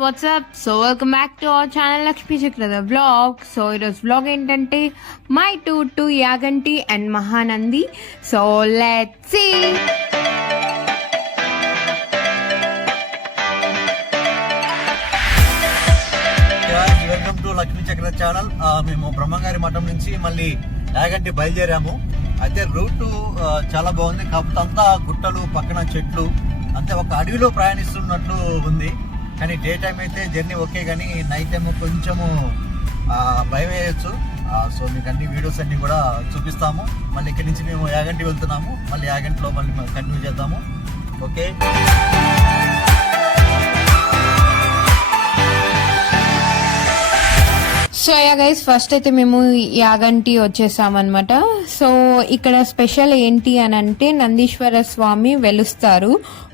WhatsApp. So welcome back to our channel Lakshmi Chakra vlog. So ఈరోజు vlog ఏంటంటే my tour to Yaganti and Mahanandi. So let's see. Welcome to Lakshmi Chakra channel. మేము బ్రహ్మంగారి మఠం నుంచి మళ్ళీ యాగంటి బయలుదేరాము. అయితే రూట్ చాలా బాగుంది, కాకపోతే అంతా గుట్టలు, పక్కన చెట్లు, అంతే ఒక అడవిలో ప్రయాణిస్తున్నట్లు ఉంది. కానీ డే టైం అయితే జర్నీ ఓకే, కానీ నైట్ టైం కొంచెము భయం వేయచ్చు. సో మీకు అన్ని వీడియోస్ అన్ని కూడా చూపిస్తాము. మళ్ళీ ఇక్కడి నుంచి మేము యాగంటి వెళ్తున్నాము. మళ్ళీ యాగంటిలో మళ్ళీ కంటిన్యూ చేద్దాము. Okay. So ya guys, first అయితే మేము యాగంటి వచ్చేసామన్నమాట. సో ఇక్కడ స్పెషల్ ఏంటి అని అంటే నందీశ్వర స్వామి వెలుస్తారు,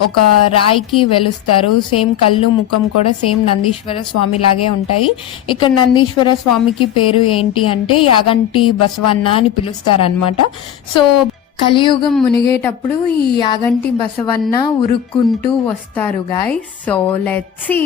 ఒక రాయికి వెలుస్తారు. సేమ్ కళ్ళు ముఖం కూడా సేమ్ నందీశ్వర స్వామి లాగే ఉంటాయి. ఇక్కడ నందీశ్వర స్వామికి పేరు ఏంటి అంటే యాగంటి బసవన్న అని పిలుస్తారనమాట. సో కలియుగం మునిగేటప్పుడు ఈ యాగంటి బసవన్న ఉరుక్కుంటూ వస్తారు guys. So let's see.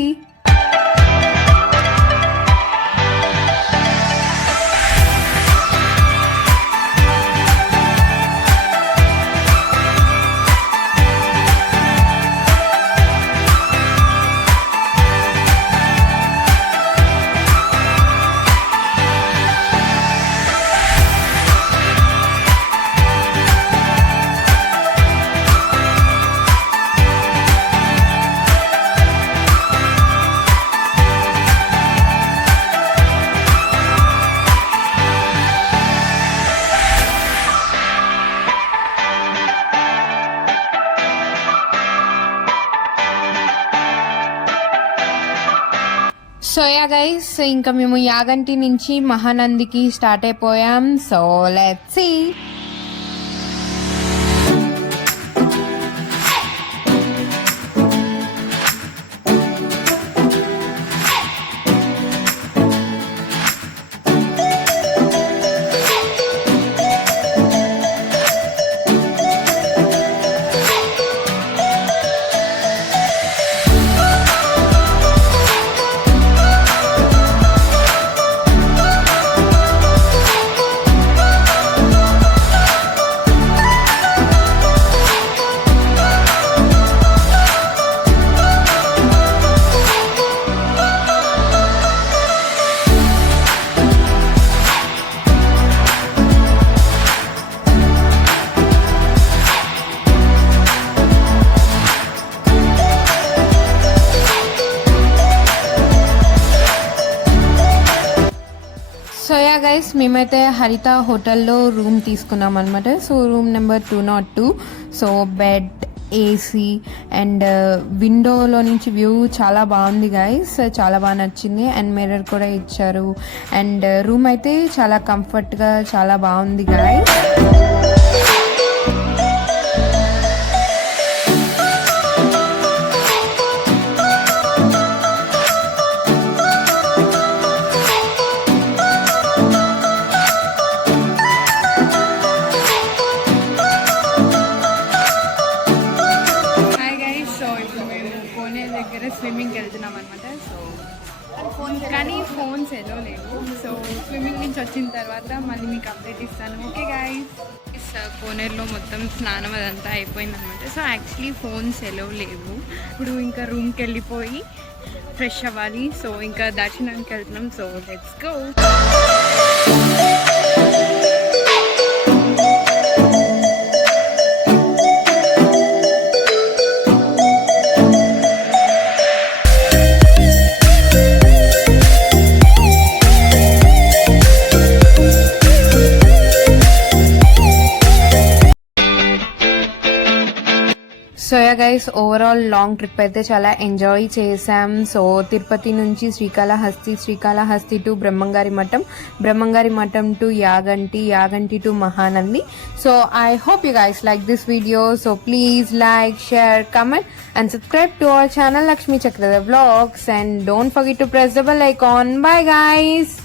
So ya guys, ఇంకా మేము యాగంటి నుంచి మహానందికి స్టార్ట్ అయిపోయాం. So let's see. So ya guys, మేమైతే హరిత హోటల్లో రూమ్ తీసుకున్నాం అనమాట. So room number 202. So bed, AC and విండోలో నుంచి వ్యూ చాలా బాగుంది గైస్, చాలా బాగా నచ్చింది. అండ్ మిర్రర్ కూడా ఇచ్చారు. అండ్ రూమ్ అయితే చాలా కంఫర్ట్గా చాలా బాగుంది గైస్. స్విమ్మింగ్కి వెళ్తున్నాం అనమాట. సో కానీ ఫోన్స్ ఎలో లేవు. సో స్విమ్మింగ్ నుంచి వచ్చిన తర్వాత మళ్ళీ మీకు అప్డేట్ ఇస్తాను. ఓకే గైస్, కోనేరులో మొత్తం స్నానం అదంతా అయిపోయింది అనమాట. సో యాక్చువల్లీ ఫోన్స్ ఎలో లేవు. ఇప్పుడు ఇంకా రూమ్కి వెళ్ళిపోయి ఫ్రెష్ అవ్వాలి. సో ఇంకా దర్శనానికి వెళ్తున్నాం. So let's go. So ya guys, overall long trip అయితే చాలా ఎంజాయ్ చేసాం. సో తిరుపతి నుంచి శ్రీకాళహస్తి, శ్రీకాళహస్తి టు బ్రహ్మంగారి మఠం, బ్రహ్మంగారి మఠం టు యాగంటి, యాగంటి టు Mahanandi. So I hope you guys like this video. So please like, share, comment and subscribe to our channel Lakshmi Chakra Vlogs, and don't forget to press the bell icon. Bye guys.